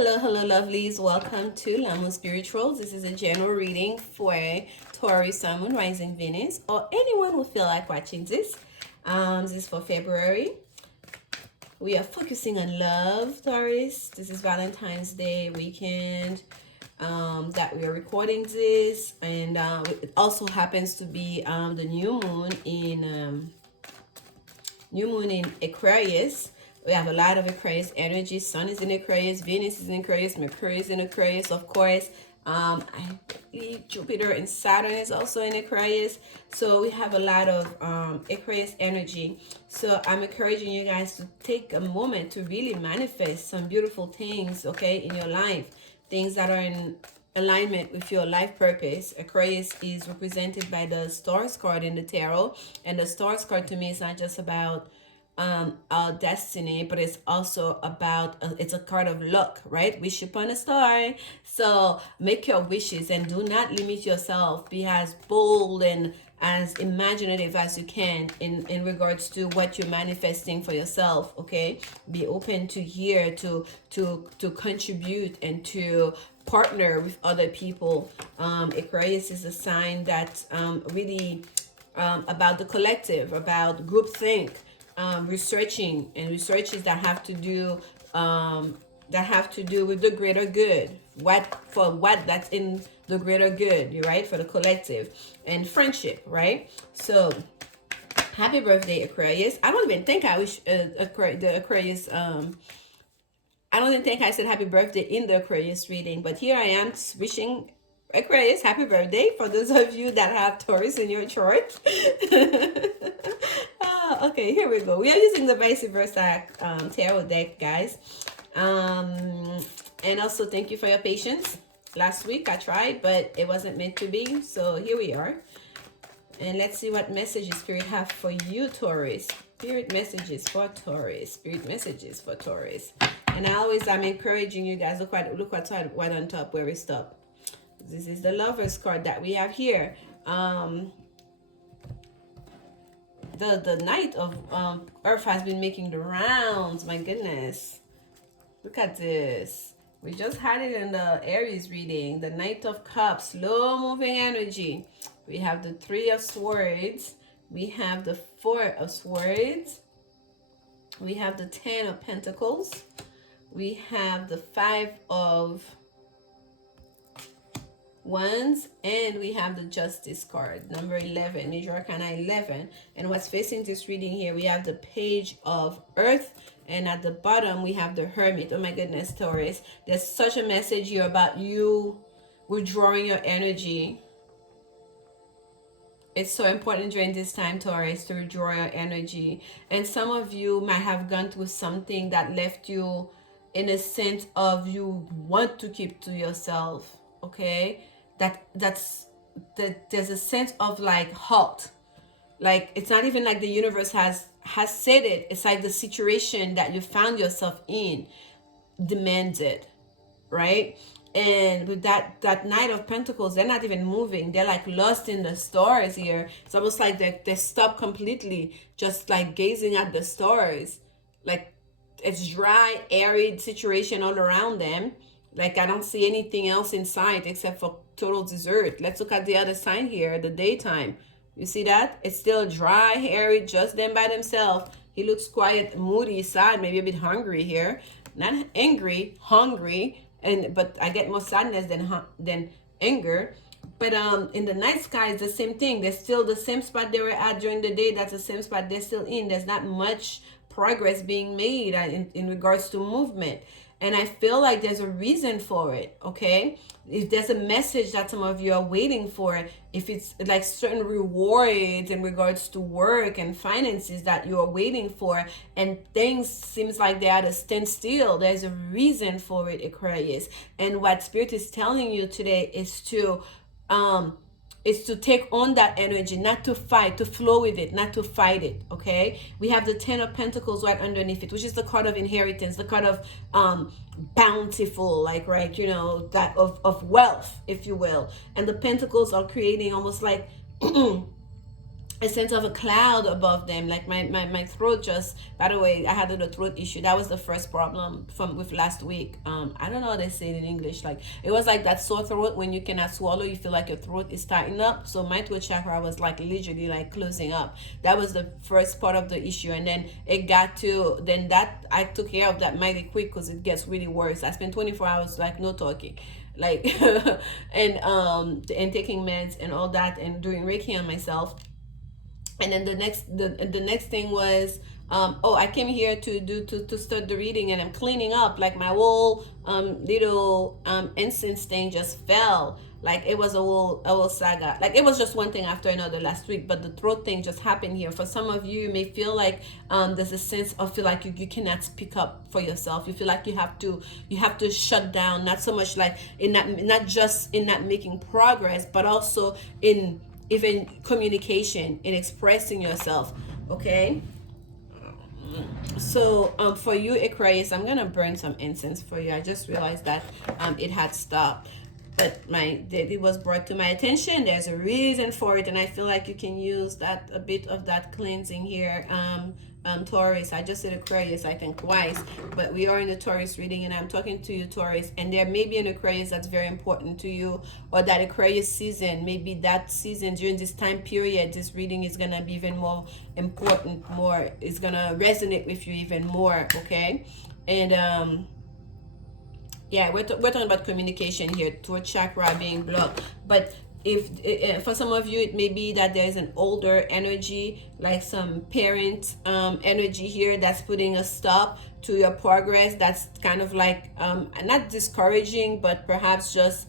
Hello, lovelies. Welcome to Lanmouspiritual. This is a general reading for Taurus, Sun, Moon, Rising, Venus, or anyone who feel like watching this. This is for February. We are focusing on love, Taurus. This is Valentine's Day weekend that we are recording this, and it also happens to be the new moon in Aquarius. We have a lot of Aquarius energy. Sun is in Aquarius, Venus is in Aquarius, Mercury is in Aquarius, of course. I believe Jupiter and Saturn is also in Aquarius. So we have a lot of Aquarius energy. So I'm encouraging you guys to take a moment to really manifest some beautiful things, okay, in your life. Things that are in alignment with your life purpose. Aquarius is represented by the Stars card in the tarot. And the Stars card to me is not just about our destiny, but it's also about it's a card of luck, right? Wish upon a star. So make your wishes and do not limit yourself. Be as bold and as imaginative as you can in regards to what you're manifesting for yourself. Okay, be open to hear, to contribute, and to partner with other people. Aquarius is a sign that really about the collective, about groupthink. Researches that have to do with the greater good, what that's in the greater good, right, for the collective, and friendship, right? So happy birthday, Aquarius. I don't even think I wish the Aquarius I don't even think I said happy birthday in the Aquarius reading, but here I am wishing Aquarius happy birthday for those of you that have Taurus in your chart. Okay, here we go. We are using the vice versa tarot deck, guys. And also thank you for your patience. Last week I tried, but it wasn't meant to be. So here we are. And let's see what messages Spirit have for you, Taurus. Spirit messages for Taurus. Spirit messages for Taurus. And I'm encouraging you guys. Look what's right on top where we stop. This is the Lovers card that we have here. The Knight of Earth has been making the rounds. My goodness. Look at this. We just had it in the Aries reading. The Knight of Cups. Slow moving energy. We have the Three of Swords. We have the Four of Swords. We have the Ten of Pentacles. We have the Five of Wands, and we have the Justice card, number 11, Major Arcana 11. And what's facing this reading here, we have the Page of Earth, and at the bottom we have the Hermit. Oh my goodness, Taurus, there's such a message here about you withdrawing your energy. It's so important during this time, Taurus, to withdraw your energy. And some of you might have gone through something that left you in a sense of you want to keep to yourself, okay? That there's a sense of like halt. Like it's not even like the universe has said it. It's like the situation that you found yourself in demands it, right? And with that Knight of Pentacles, they're not even moving. They're like lost in the stars here. It's almost like they're stopped completely, just like gazing at the stars. Like it's dry, arid situation all around them. Like I don't see anything else in sight except for total desert. Let's look at the other side here, the daytime. You see that? It's still dry, arid, just them by themselves. He looks quiet, moody, sad, maybe a bit hungry here. Not angry, hungry, but I get more sadness than anger. But in the night sky, it's the same thing. They're still the same spot they were at during the day. That's the same spot they're still in. There's not much progress being made in regards to movement. And I feel like there's a reason for it, okay? If there's a message that some of you are waiting for, if it's like certain rewards in regards to work and finances that you are waiting for, and things seems like they're at a standstill, there's a reason for it, Aquarius. And what Spirit is telling you today is to take on that energy, not to fight, to flow with it, not to fight it, okay? We have the Ten of Pentacles right underneath it, which is the card of inheritance, the card of bountiful, like, right, you know, that of wealth, if you will. And the Pentacles are creating almost like a sense of a cloud above them, like my throat just, by the way, I had a throat issue. That was the first problem from with last week. I don't know how they say it in English. Like, it was like that sore throat when you cannot swallow, you feel like your throat is tightening up. So my throat chakra was like literally like closing up. That was the first part of the issue. And then it got to, then that I took care of that mighty quick, because it gets really worse. I spent 24 hours like no talking, like and taking meds and all that, and doing Reiki on myself. And then the next thing was, oh, I came here to start the reading, and I'm cleaning up, like my whole little incense thing just fell. Like, it was a whole saga. Like, it was just one thing after another last week, but the throat thing just happened here. For some of you, you may feel like there's a sense of feel like you cannot speak up for yourself. You feel like you have to shut down, not so much like in that, not just in not making progress, but also in even communication, in expressing yourself. Okay, so for you Aquarius, I'm gonna burn some incense for you. I just realized that it had stopped, but it was brought to my attention. There's a reason for it, and I feel like you can use that, a bit of that cleansing here. Taurus, I just said Aquarius I think twice, but we are in the Taurus reading, and I'm talking to you Taurus, and there may be an Aquarius that's very important to you, or that Aquarius season, maybe that season during this time period, this reading is gonna be even more important, more, it's gonna resonate with you even more. Okay, and yeah, we're talking about communication here, throat chakra being blocked. But if for some of you, it may be that there's an older energy, like some parent energy here, that's putting a stop to your progress. That's kind of like not discouraging, but perhaps just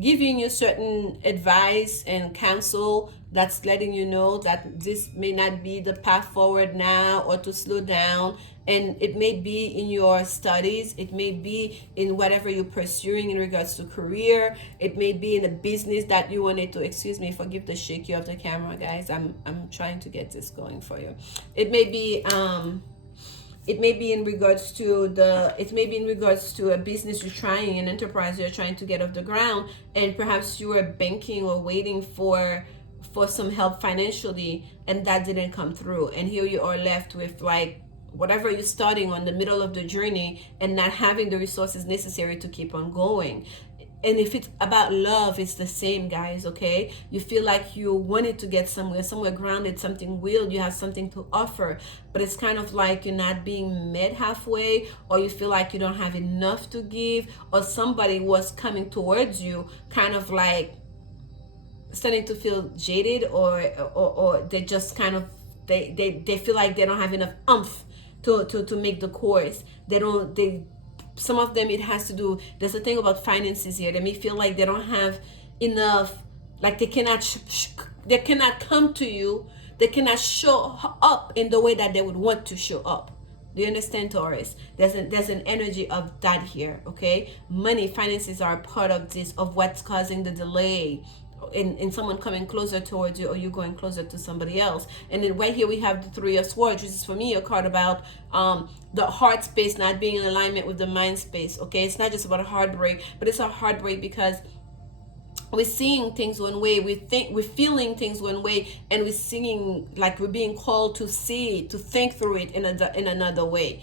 giving you certain advice and counsel, that's letting you know that this may not be the path forward now, or to slow down. And it may be in your studies, it may be in whatever you're pursuing in regards to career, it may be in a business that you wanted to, excuse me, forgive the shaky of the camera, guys, I'm trying to get this going for you. It may be in regards to a business you're trying, an enterprise you're trying to get off the ground, and perhaps you were banking or waiting for some help financially, and that didn't come through, and here you are left with like whatever you're starting on the middle of the journey, and not having the resources necessary to keep on going. And if it's about love, it's the same, guys. Okay, you feel like you wanted to get somewhere grounded, something real, you have something to offer, but it's kind of like you're not being met halfway, or you feel like you don't have enough to give, or somebody was coming towards you kind of like starting to feel jaded, or they just kind of they feel like they don't have enough oomph to make the course. Some of them, it has to do, there's a thing about finances here. They may feel like they don't have enough, like they cannot come to you, they cannot show up in the way that they would want to show up. Do you understand, Taurus? There's an energy of that here. Okay, money, finances are a part of this, of what's causing the delay in someone coming closer towards you, or you going closer to somebody else. And then right here we have the Three of Swords, which is for me a card about the heart space not being in alignment with the mind space. Okay, it's not just about a heartbreak, but it's a heartbreak because we're seeing things one way, we're feeling things one way, and we're seeing like we're being called to see, to think through it in another way.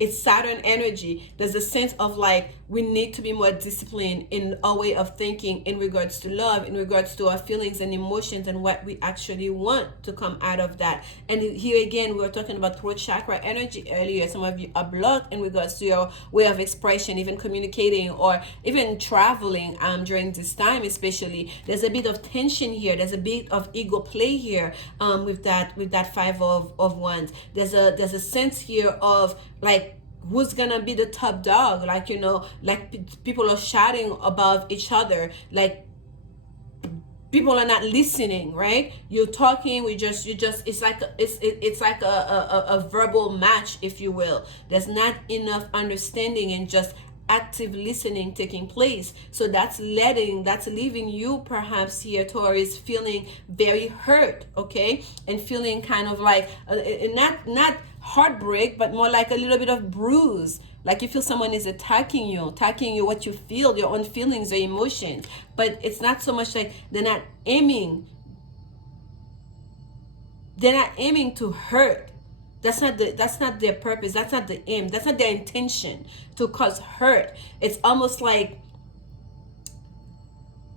It's Saturn energy. There's a sense of like we need to be more disciplined in our way of thinking in regards to love, in regards to our feelings and emotions, and what we actually want to come out of that. And here again, we were talking about throat chakra energy earlier. Some of you are blocked in regards to your way of expression, even communicating or even traveling during this time especially. There's a bit of tension here. There's a bit of ego play here with that Five of Wands. There's a sense here of like, who's gonna be the top dog? Like, you know, like people are shouting above each other, like people are not listening, right? You're talking, it's like a verbal match, if you will. There's not enough understanding and just active listening taking place. So that's leaving you perhaps here, Taurus, feeling very hurt, okay, and feeling kind of like not heartbreak, but more like a little bit of bruise. Like you feel someone is attacking you, what you feel, your own feelings, your emotions. But it's not so much like they're not aiming to hurt. That's not their purpose. That's not the aim. That's not their intention to cause hurt. It's almost like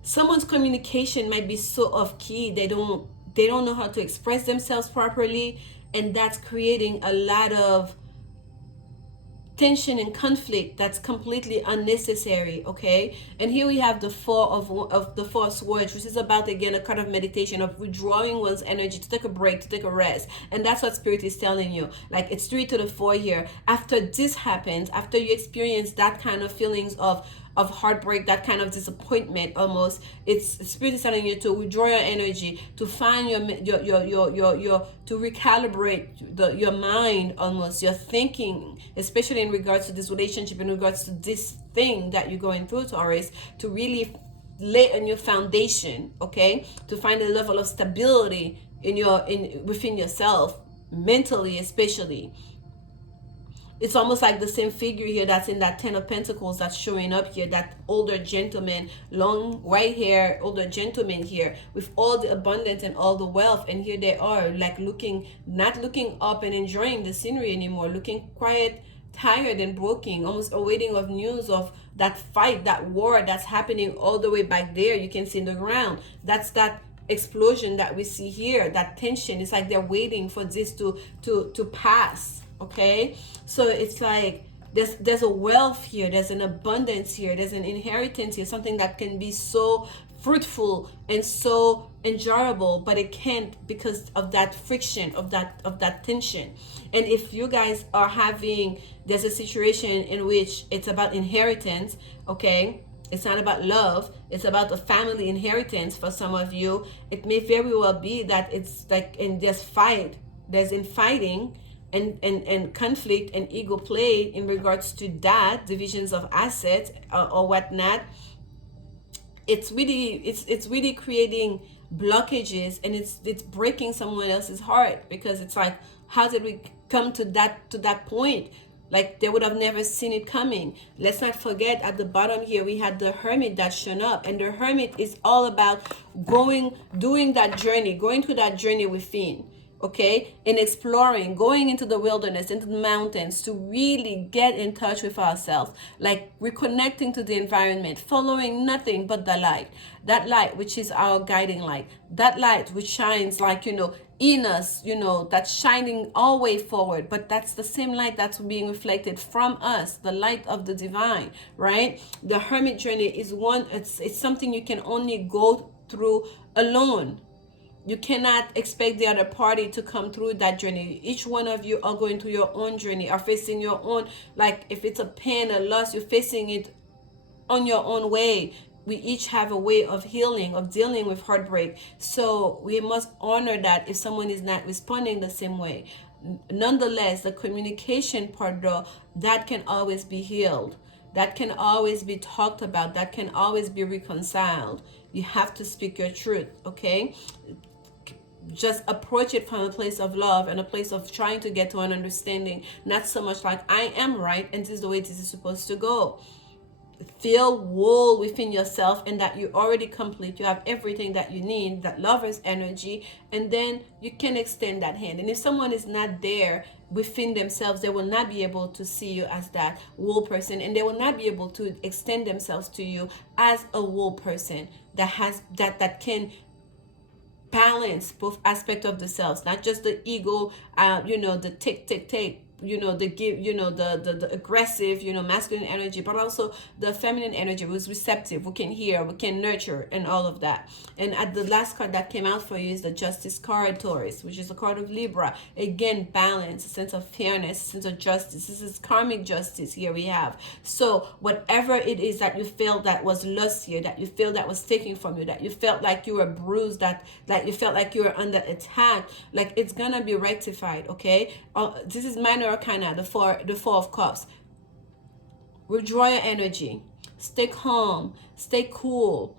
someone's communication might be so off key. They don't know how to express themselves properly, and that's creating a lot of tension and conflict that's completely unnecessary. Okay, and here we have the four of swords, which is about, again, a kind of meditation of withdrawing one's energy, to take a break, to take a rest. And that's what spirit is telling you. Like, it's 3 to the 4 here. After this happens, after you experience that kind of feelings of heartbreak, that kind of disappointment, almost, it's spirit is telling you to withdraw your energy, to find your to recalibrate your mind, almost your thinking, especially in regards to this relationship, in regards to this thing that you're going through, Taurus, to really lay on your foundation. Okay, to find a level of stability within yourself, mentally especially. It's almost like the same figure here that's in that 10 of Pentacles that's showing up here, that older gentleman, long white hair, older gentleman here with all the abundance and all the wealth. And here they are, like not looking up and enjoying the scenery anymore, looking quiet, tired and broken, almost awaiting of news of that fight, that war that's happening all the way back there. You can see in the ground. That's that explosion that we see here, that tension. It's like they're waiting for this to pass. Okay, so it's like there's a wealth here, there's an abundance here, there's an inheritance here, something that can be so fruitful and so enjoyable, but it can't because of that friction, of that tension. And if you guys are there's a situation in which it's about inheritance. Okay, it's not about love, it's about a family inheritance. For some of you, it may very well be that it's like there's infighting and conflict and ego play in regards to that, divisions of assets, or whatnot. It's really creating blockages, and it's breaking someone else's heart, because it's like, how did we come to that point? Like, they would have never seen it coming. Let's not forget, at the bottom here we had the Hermit that's shown up, and the Hermit is all about doing that journey, going through that journey within. Okay, and exploring, going into the wilderness, into the mountains, to really get in touch with ourselves, like reconnecting to the environment, following nothing but the light, that light which is our guiding light, that light which shines, like, in us, that's shining all way forward. But that's the same light that's being reflected from us, the light of the divine, right? The Hermit journey is it's something you can only go through alone. You cannot expect the other party to come through that journey. Each one of you are going through your own journey, are facing your own, like, if it's a pain, a loss, you're facing it on your own way. We each have a way of healing, of dealing with heartbreak. So we must honor that if someone is not responding the same way. Nonetheless, the communication part, though, that can always be healed. That can always be talked about. That can always be reconciled. You have to speak your truth, okay? Just approach it from a place of love and a place of trying to get to an understanding, not so much like, I am right and this is the way this is supposed to go. Feel whole within yourself, and that you're already complete. You have everything that you need, that lover's energy, and then you can extend that hand. And if someone is not there within themselves, they will not be able to see you as that whole person, and they will not be able to extend themselves to you as a whole person that can balance both aspects of the selves, not just the ego, the take, the aggressive, masculine energy, but also the feminine energy was receptive. We can hear, we can nurture, and all of that. And at the last card that came out for you is the Justice card, Taurus, which is a card of Libra. Again, balance, a sense of fairness, a sense of justice. This is karmic justice here we have. So whatever it is that you felt that was lost here, that you feel that was taken from you, that you felt like you were bruised, that you felt like you were under attack, like, it's gonna be rectified. Okay, this is minor arcana, the four of cups. Withdraw your energy, stay calm, stay cool,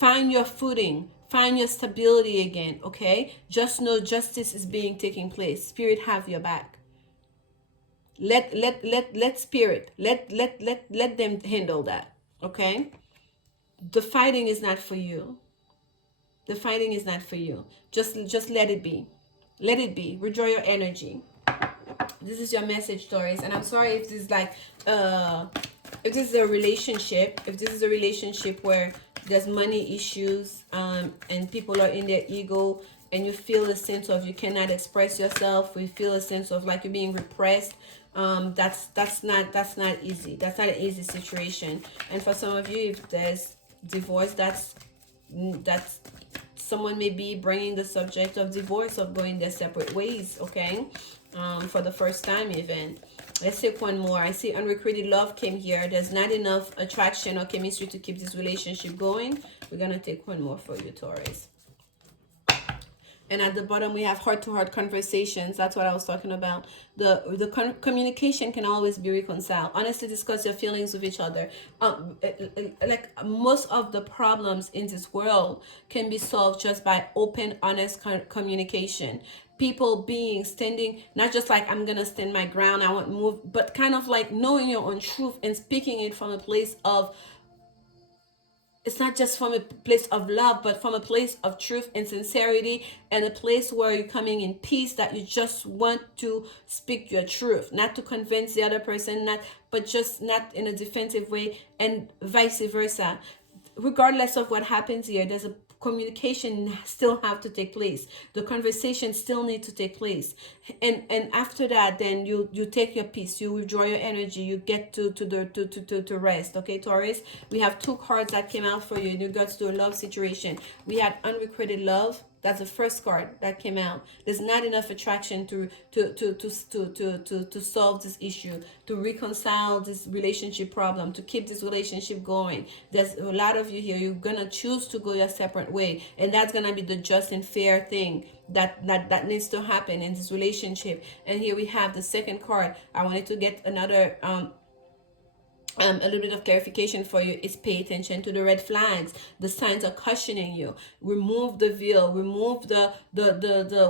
find your footing, find your stability again, okay? Just know justice is being taking place. Spirit have your back. Let spirit, let them handle that, okay? The fighting is not for you. The fighting is not for you. Just let it be. Let it be. Withdraw your energy. This is your message, Taurus. And I'm sorry if this is like if this is a relationship, if this is a relationship where there's money issues, and people are in their ego, and you feel a sense of you cannot express yourself, we feel a sense of like you're being repressed. That's not easy. That's not an easy situation. And for some of you, if there's divorce, that's someone may be bringing the subject of divorce, of going their separate ways, okay? For the first time even. Let's take one more. I see unrequited love came here. There's not enough attraction or chemistry to keep this relationship going. We're gonna take one more for you, Taurus. And at the bottom, we have heart-to-heart conversations. That's what I was talking about. The communication can always be reconciled. Honestly, discuss your feelings with each other. Like most of the problems in this world can be solved just by open, honest communication. People being standing, not just like I'm gonna stand my ground, I won't move, but kind of like knowing your own truth and speaking it from a place of, it's not just from a place of love, but from a place of truth and sincerity, and a place where you're coming in peace, that you just want to speak your truth, not to convince the other person, but just not in a defensive way, and vice versa. Regardless of what happens here, there's a communication still have to take place. The conversation still need to take place, and after that, then you take your peace, you withdraw your energy, you get to rest. Okay, Taurus, we have two cards that came out for you in regards to a love situation. We had unrequited love. That's the first card that came out. There's not enough attraction to solve this issue, to reconcile this relationship problem, to keep this relationship going. There's a lot of you here. You're gonna choose to go your separate way, and that's gonna be the just and fair thing that needs to happen in this relationship. And here we have the second card. I wanted to get another a little bit of clarification for you is pay attention to the red flags. The signs are cautioning you. Remove the veil, remove the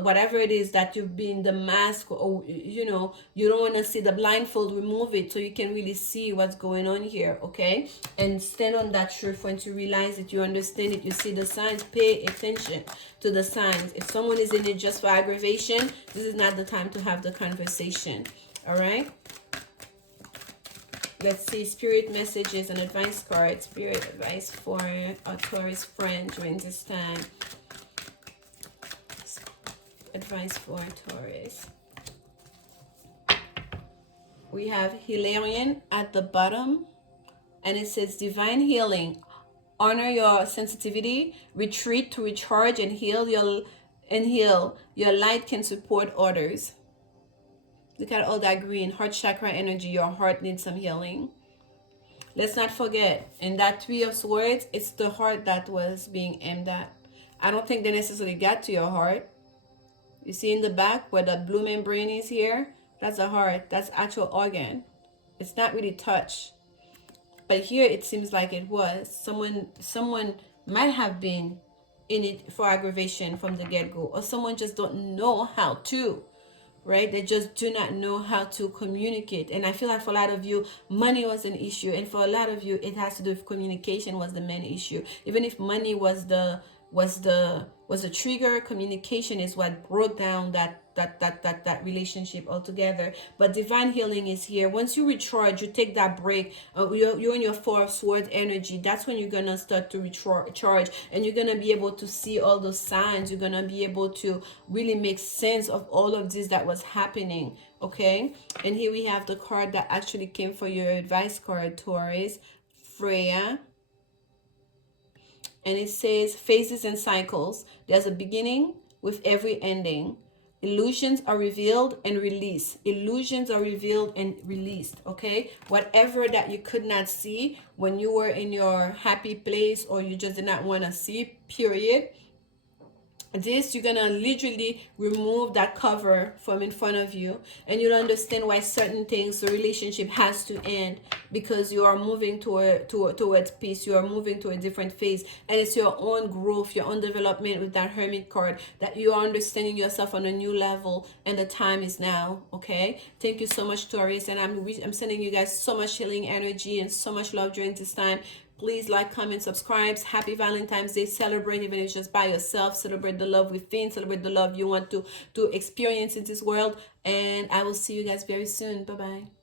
whatever it is that you've been, the mask, or you don't want to see the blindfold. Remove it so you can really see what's going on here, okay? And stand on that truth. Once you realize it, you understand it, you see the signs, pay attention to the signs. If someone is in it just for aggravation, this is not the time to have the conversation. All right, let's see spirit messages and advice cards. Spirit advice for a Taurus friend during this time. Advice for Taurus. We have Hilarion at the bottom, and it says divine healing. Honor your sensitivity, retreat to recharge and heal. Your light can support others. Look at all that green, heart chakra energy. Your heart needs some healing. Let's not forget, in that Three of Swords, it's the heart that was being aimed at. I don't think they necessarily got to your heart. You see in the back where the blue membrane is here? That's a heart. That's actual organ. It's not really touched. But here it seems like it was. Someone might have been in it for aggravation from the get-go. Or someone just don't know how to. Right? They just do not know how to communicate. And I feel like for a lot of you, money was an issue. And for a lot of you, it has to do with communication was the main issue. Even if money was the trigger, communication is what broke down that relationship altogether. But divine healing is here. Once you recharge, you take that break, you're in your Four of Swords energy. That's when you're gonna start to recharge, and you're gonna be able to see all those signs. You're gonna be able to really make sense of all of this that was happening. Okay, and here we have the card that actually came for your advice card, Taurus, Freya. And it says phases and cycles. There's a beginning with every ending. Illusions are revealed and released. Illusions are revealed and released, okay? Whatever that you could not see when you were in your happy place, or you just did not want to see, period. This, you're gonna literally remove that cover from in front of you, and you'll understand why certain things, the relationship has to end, because you are moving towards peace. You are moving to a different phase, and it's your own growth, your own development with that Hermit card, that you are understanding yourself on a new level, and the time is now. Okay, thank you so much, Taurus, and I'm sending you guys so much healing energy and so much love during this time. Please like, comment, subscribe. Happy Valentine's Day. Celebrate, even if it's just by yourself. Celebrate the love within. Celebrate the love you want to experience in this world. And I will see you guys very soon. Bye bye.